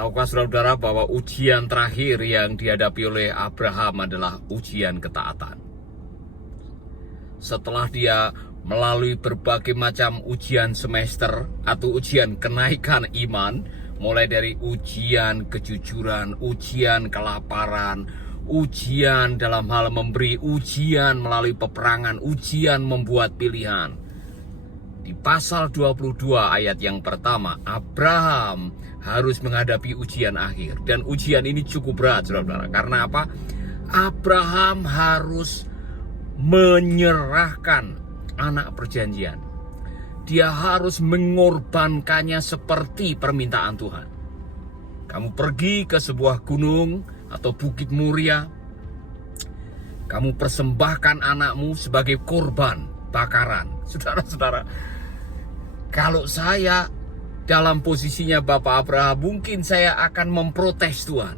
Tahukah saudara-saudara bahwa ujian terakhir yang dihadapi oleh Abraham adalah ujian ketaatan. Setelah dia melalui berbagai macam ujian semester atau ujian kenaikan iman, mulai dari ujian kejujuran, ujian kelaparan, ujian dalam hal memberi, ujian melalui peperangan, ujian membuat pilihan. Di pasal 22 ayat yang pertama, Abraham harus menghadapi ujian akhir. Dan ujian ini cukup berat, saudara-saudara. Karena apa? Abraham harus menyerahkan anak perjanjian. Dia harus mengorbankannya seperti permintaan Tuhan. Kamu pergi ke sebuah gunung atau bukit Muria. Kamu persembahkan anakmu sebagai korban bakaran. Saudara-saudara, kalau saya dalam posisinya Bapak Abraham, mungkin saya akan memprotes Tuhan.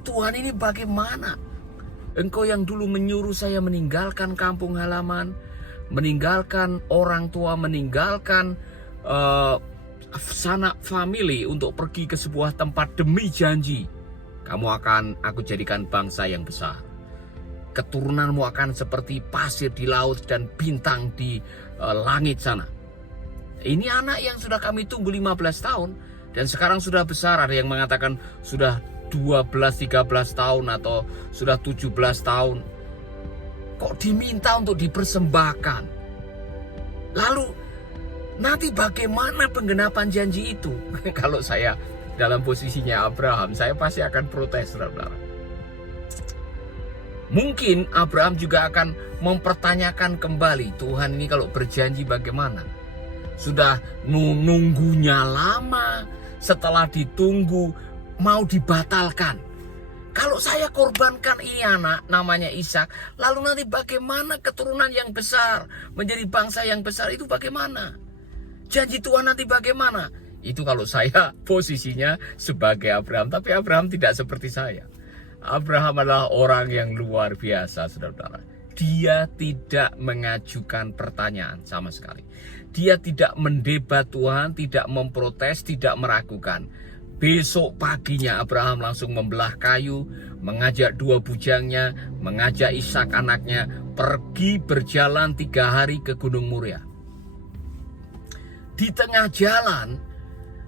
Tuhan, ini bagaimana? Engkau yang dulu menyuruh saya meninggalkan kampung halaman, meninggalkan orang tua, meninggalkan sanak famili untuk pergi ke sebuah tempat demi janji. Kamu akan aku jadikan bangsa yang besar. Keturunanmu akan seperti pasir di laut dan bintang di langit sana. Ini anak yang sudah kami tunggu 15 tahun dan sekarang sudah besar. Ada yang mengatakan sudah 12-13 tahun atau sudah 17 tahun. Kok diminta untuk dipersembahkan? Lalu nanti bagaimana penggenapan janji itu? Kalau saya dalam posisinya Abraham, saya pasti akan protes, saudara-saudara. Mungkin Abraham juga akan mempertanyakan kembali, Tuhan, ini kalau berjanji bagaimana? Sudah nunggunya lama, setelah ditunggu mau dibatalkan. Kalau saya korbankan ini anak namanya Ishak, lalu nanti bagaimana keturunan yang besar menjadi bangsa yang besar itu bagaimana? Janji Tuhan nanti bagaimana? Itu kalau saya posisinya sebagai Abraham, tapi Abraham tidak seperti saya. Abraham adalah orang yang luar biasa, saudara-saudara. Dia tidak mengajukan pertanyaan sama sekali. Dia tidak mendebat Tuhan, tidak memprotes, tidak meragukan. Besok paginya Abraham langsung membelah kayu, mengajak dua bujangnya, mengajak Ishak anaknya, pergi berjalan 3 hari ke Gunung Muria. Di tengah jalan,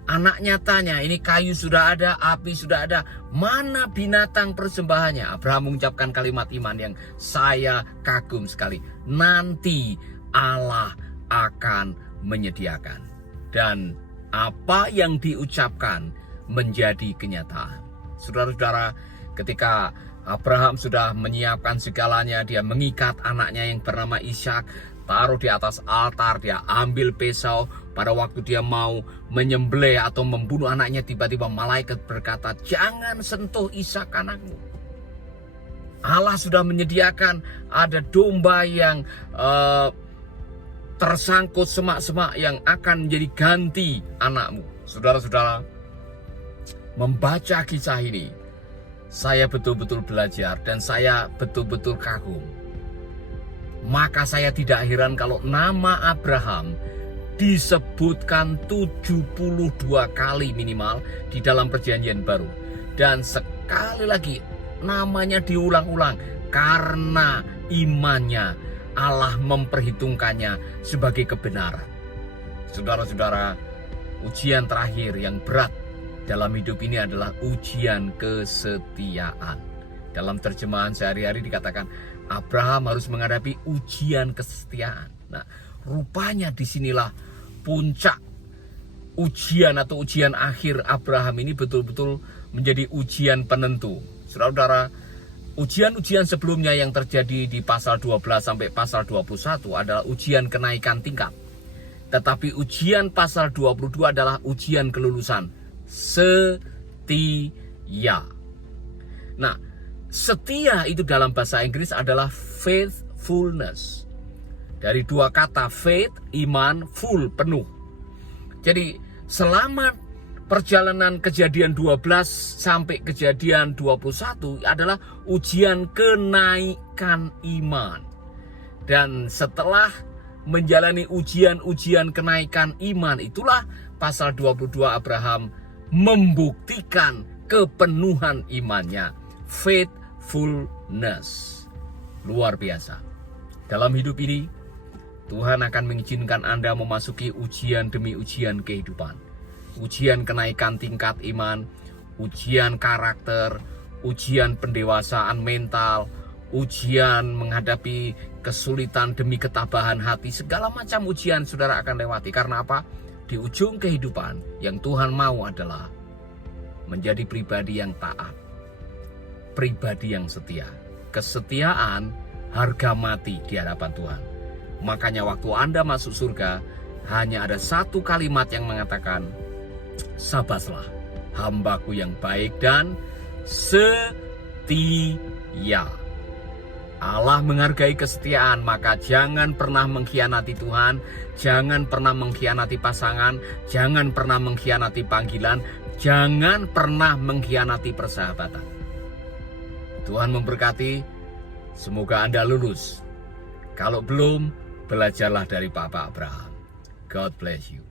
anaknya tanya, ini kayu sudah ada, api sudah ada, mana binatang persembahannya? Abraham mengucapkan kalimat iman yang saya kagum sekali. Nanti Allah akan menyediakan. Dan apa yang diucapkan menjadi kenyataan. Saudara-saudara, ketika Abraham sudah menyiapkan segalanya, dia mengikat anaknya yang bernama Ishak, taruh di atas altar, dia ambil pisau. Pada waktu dia mau menyembelih atau membunuh anaknya, tiba-tiba malaikat berkata, jangan sentuh Ishak anakmu. Allah sudah menyediakan ada domba yang tersangkut semak-semak yang akan menjadi ganti anakmu. Saudara-saudara, membaca kisah ini, saya betul-betul belajar dan saya betul-betul kagum. Maka saya tidak heran kalau nama Abraham disebutkan 72 kali minimal di dalam perjanjian baru. Dan sekali lagi namanya diulang-ulang karena imannya Allah memperhitungkannya sebagai kebenaran. Saudara-saudara, ujian terakhir yang berat dalam hidup ini adalah ujian kesetiaan. Dalam terjemahan sehari-hari dikatakan Abraham harus menghadapi ujian kesetiaan. Nah, rupanya disinilah puncak ujian atau ujian akhir Abraham ini betul-betul menjadi ujian penentu. Saudara-saudara, ujian-ujian sebelumnya yang terjadi di pasal 12 sampai pasal 21 adalah ujian kenaikan tingkat. Tetapi ujian pasal 22 adalah ujian kelulusan setia. Nah, setia itu dalam bahasa Inggris adalah faithfulness. Dari dua kata faith, iman, full, penuh. Jadi selama perjalanan kejadian 12 sampai kejadian 21 adalah ujian kenaikan iman. Dan setelah menjalani ujian-ujian kenaikan iman, itulah pasal 22 Abraham membuktikan kepenuhan imannya, faithfulness. Luar biasa. Dalam hidup ini, Tuhan akan mengizinkan Anda memasuki ujian demi ujian kehidupan. Ujian kenaikan tingkat iman, ujian karakter, ujian pendewasaan mental, ujian menghadapi kesulitan demi ketabahan hati. Segala macam ujian saudara akan lewati. Karena apa? Di ujung kehidupan yang Tuhan mau adalah menjadi pribadi yang taat, pribadi yang setia. Kesetiaan harga mati di hadapan Tuhan. Makanya waktu Anda masuk surga, hanya ada satu kalimat yang mengatakan, "Sabaslah, hambaku yang baik dan setia." Allah menghargai kesetiaan, maka jangan pernah mengkhianati Tuhan, jangan pernah mengkhianati pasangan, jangan pernah mengkhianati panggilan, jangan pernah mengkhianati persahabatan. Tuhan memberkati, semoga Anda lulus. Kalau belum, belajarlah dari Bapak Abraham. God bless you.